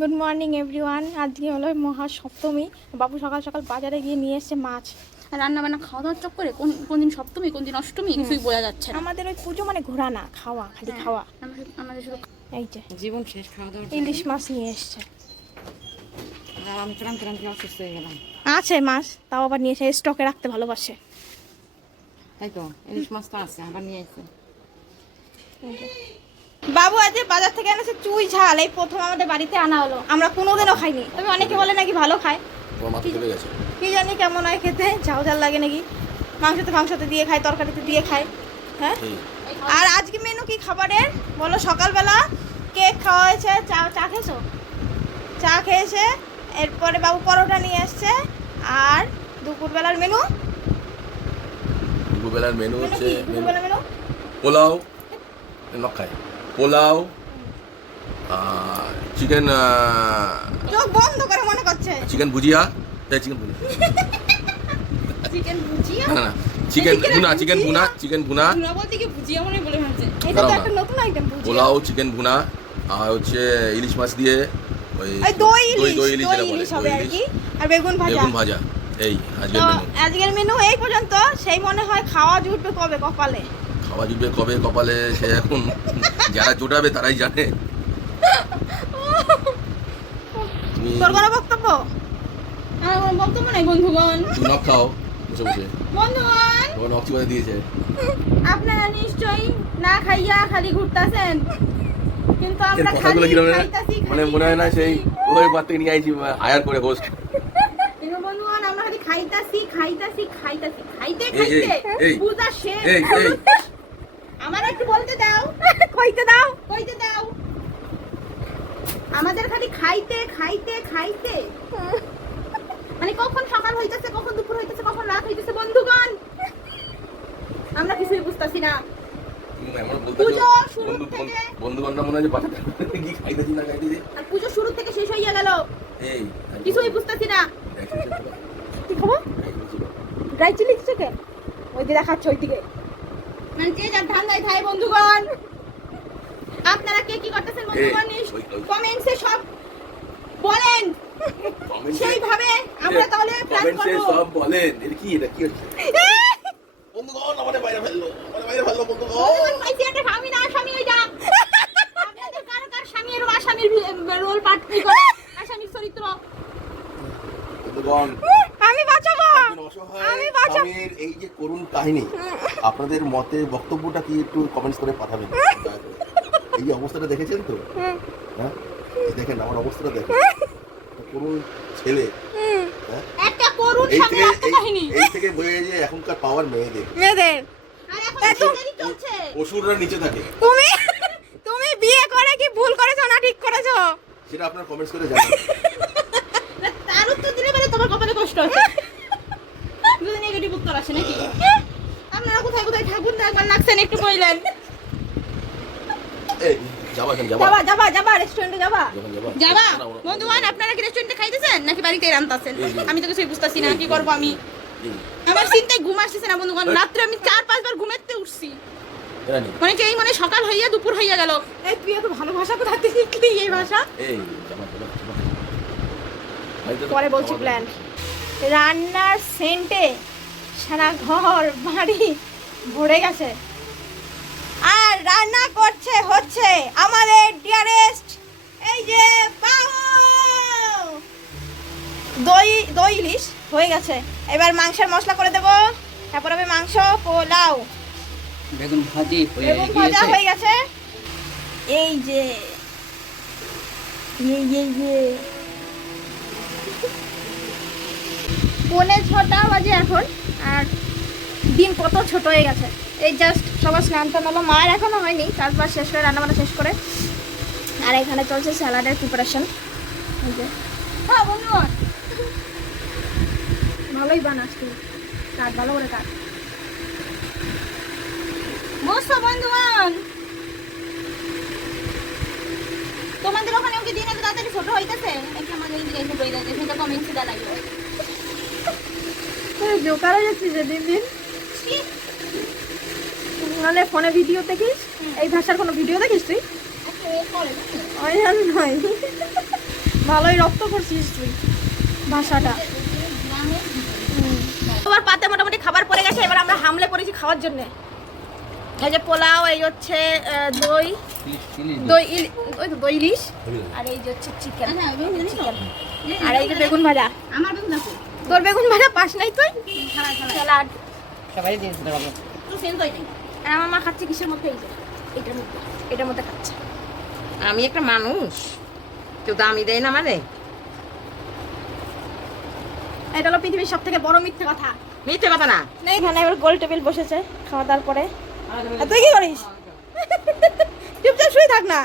Good morning everyone আজকে হলো মহা সপ্তমী বাবু সকাল সকাল বাজারে গিয়ে নিয়ে এসছে মাছ। রান্না বান্না খাওয়া দাওয়ার চক্করে কোন কোন দিন সপ্তমী কোন দিন অষ্টমী কিছুই বোঝা যাচ্ছে না। আমাদের ওই পুজো মানে ঘোরা না খাওয়া খালি খাওয়া। আমাদের শুধু এই যে। জীবন শেষ খাওয়া দাওয়ার ইলিশ মাছ নিয়ে এসছে। আমি ক্রান্ত ক্রান্তি অসুস্থ হয়ে গেলাম। আছে মাছ তাও আবার নিয়ে এসে স্টকে রাখতে ভালোবাসে। তাই তো ইলিশ মাছ তো আছে আবার নিয়ে এসে বাবু আজ বাজার থেকে এনেছে চুই ঝাল এই প্রথম আমাদের বাড়িতে আনা হলো। আমরা কোনোদিনও খাইনি। তবে অনেকে বলে নাকি ভালো খায়। কি জানি কেমন হয় খেতে ঝাল ঝাল লাগে নাকি। মাংসতে মাংসতে দিয়ে খায় তরকারিতে দিয়ে খায়। হ্যাঁ? আর আজকে মেনু কি খাবারের? বলো সকালবেলা কেক খাওয়া হয়েছে চা চা খেয়েছো? চা খেয়েছে এরপরে বাবু পরোটা নিয়ে এসছে আর দুপুরবেলার মেনু? দুপুরবেলার মেনু হচ্ছে পোলাও নখায় পোলাও চিকেন চোখ বন্ধ করে মনে করছে। Chicken bhujia. Chicken bhujia. Chicken bhujia? না না চিকেন ভুনা চিকেন ভুনা চিকেন ভুনা। ভুনা বলতে কি ভুজিয়া মনে বলে ভাবছে। এটা তো একটা নতুন আইটেম বুঝি পোলাও চিকেন ভুনা আর হচ্ছে ইলিশ মাছ দিয়ে ওই দই ইলিশ দই ইলিশ হবে আর কি। আর বেগুন ভাজা। বেগুন ভাজা এই আজকের মেনু আজকের মেনু এই পর্যন্ত। সেই মনে হয় খাওয়া জুটবে কবে কপালে? খাওয়া দিবে কবে কপালে সে এখন যারা জোটাবে তারাই জানে। তোর কোনো বক্তব্য? আমার কোনো বক্তব্য নাই বন্ধুগণ। তুমি নখ খাও বসে বসে। বন্ধুগণ। নখ চিবাতে দিয়েছে? আপনারা নিশ্চয়ই না খাইয়া খালি ঘুরতাছেন। কিন্তু আমরা খালি খাইতাছি মানে মনে হয় না সেই ওই বার থেকে নিয়ে আইছি হায়ার করে হোস্ট কিন্তু বন্ধুগণ আমরা খালি খাইতাছি খাইতাছি খাইতাছি। খাইতে খাইতে। পূজা শেষ। আমার একটু বলতে দাও। কইতে দাও। কইতে দাও। আমাদের খালি খাইতে খাইতে খাইতে। মানে কখন সকাল হইতেছে কখন দুপুর হইতেছে কখন রাত হইতেছে বন্ধুগণ? আমরা কিছুই বুঝতাছি না। তুমি এমন পুজো বলতেছো শুরু বন্ধু থেকে। মনে হয় কি খাইতেছি না খাইতেছি। আর পুজো শুরু থেকে শেষ হইয়া গেল। এই কিছুই বুঝতাছি না। কি খাব ড্রাই চিলি চিকে ওই যে দেখাচ্ছে ওইদিকে। মানে যে যার ধান্দায় খায় বন্ধুগণ। আপনারা কে কি করতেছেন বন্ধুগণ। কমেন্টসে সব বলেন। সেইভাবে আমরা তাহলে প্ল্যান করব। সব বলেন। এর কি এটা কি হচ্ছে? বন্ধুগণ আমাদের বাইরে ফেলল। আমাদের বাইরে ফেলল বন্ধুগণ। বন্ধুগণ পাইছি একটা স্বামী না আসামি ওইটা? আপনাদের কার কার স্বামী এরকম আসামির রোল পাঠ কি করে? আসামির চরিত্র? বন্ধুগণ আমি বাঁচাবো। আমি বাঁচাবো। এই যে করুণ কাহিনী আপনাদের মতে বক্তব্যটা কি একটু কমেন্টস করে পাঠাবেন। এই অবস্থাটা দেখেছেন তো? হ্যাঁ? দেখেন আমার অবস্থাটা দেখেন। করুণ ছেলে। হ্যাঁ? একটা করুণ এই স্বামীর থেকে এই- থেকে বোঝা যায় যে এখনকার পাওয়ার মেয়েদের। মেয়েদের। আর এখন এত- সেটারই চলছে। অসুররা নিচে থাকে। তুমি তুমি বিয়ে করে কি ভুল করেছ না ঠিক করেছ? সেটা আপনার কমেন্টস করে জানান। না, তার উত্তর দিলে বলে তোমার কপালে কষ্ট আছে যদি নেগেটিভ উত্তর আসে নাকি? আপনারা কোথায় কোথায় ঠাকুর একবার লাগছেন একটু বললেন। যাবা যাবা। যাবা যাবা যাবা রেস্টুরেন্টে যাবা। যাবা যাবা। না, ওরা- বন্ধুগণ আপনারা কি রেস্টুরেন্টে খাইতেছেন? নাকি বাড়িতে রান্তাছেন। আমি তো কিছুই বুঝতাছি না কি করব আমি? এই, আমার চিন্তায় ঘুম আসতেছে না বন্ধুগণ রাত্রে আমি চার পাঁচবার ঘুমেতে উঠছি। মানে এই মানে সকাল হইয়া দুপুর হইয়া গেল? এই তুই এত ভালো ভাষা কোথা থেকে শিখলি এই ভাষা? পরে বলছি প্ল্যান রান্নার সেন্টে সারা ঘর বাড়ি ভরে গেছে। রান্না করছে হচ্ছে আমাদের ডিয়ারেস্ট এই যে দই দই ইলিশ হয়ে গেছে। এবার মাংসের মশলা করে দেবো। তারপর হবে মাংস পোলাও। বেগুন ভাজি হয়ে বেগুন ভাজা হয়ে গেছে। এই যে ইয়ে ইয়ে ইয়ে পৌনে ছটা বাজে এখন আর দিন কত ছোট হয়ে গেছে। এই জাস্ট সবার স্নান টান হলো। মায়ের এখনও হয়নি চাষবাস শেষ করে রান্নাবান্না শেষ করে। আর এখানে চলছে স্যালাডের প্রিপারেশন হ্যাঁ বন্ধুগণ ভালোই বানাস তুই। কাট, ভালো করে কাট। বসো বন্ধুগণ তোমাদের ওখানেও কি দিন এত তাড়াতাড়ি ছোট হইতেছে? নাকি আমাদের দিকে ছোট হয়ে যাচ্ছে সেটা কমেন্টসে জানাইও। জোকার হয়ে যাচ্ছিস যে দিন দিন। মানে ফোনে ভিডিও দেখিস? এই ভাষার কোনো ভিডিও দেখিস তুই? ওই নয়। ভালোই রক্ত করছিস তুই ভাষাটা। তোমার পাতে মোটামুটি খাবার পড়ে গেছে এবার আমরা হামলে পড়েছি খাওয়ার জন্য। এই যে পোলাও এই হচ্ছে দই। দই ওই তো দই ইলিশ। আর এই যে হচ্ছে চিকেন আর এই যে বেগুন ভাজা। আমার বেগুন তোর বেগুন ভাজা পাস নাই তুই? সবাই দিয়েছে তো বাবা। তো সেন এটাই আর আমার মা খাচ্ছে কিসের মধ্যে? এই যে এটার মধ্যে এটার মধ্যে খাচ্ছে। আমি একটা মানুষ। কেউ দামি দেয় না আমারে এটা হলো পৃথিবীর সব থেকে বড় মিথ্যে কথা। মিথ্যে কথা না? এখানে এবার গোল টেবিল বসেছে খাওয়া দাওয়ার পরে। আর তুই কি করিস? চুপচাপ শুয়ে থাক না।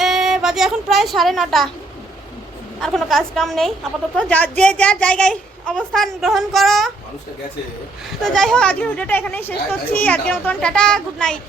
এ, বাজে এখন প্রায় সাড়ে নটা। আর কোনো কাজ কাম নেই আপাতত। যা যে যার জায়গায় অবস্থান গ্রহণ করো। তো যাই হোক আজকের ভিডিওটা এখানেই শেষ করছি। আজকের মতন টাটা গুড নাইট।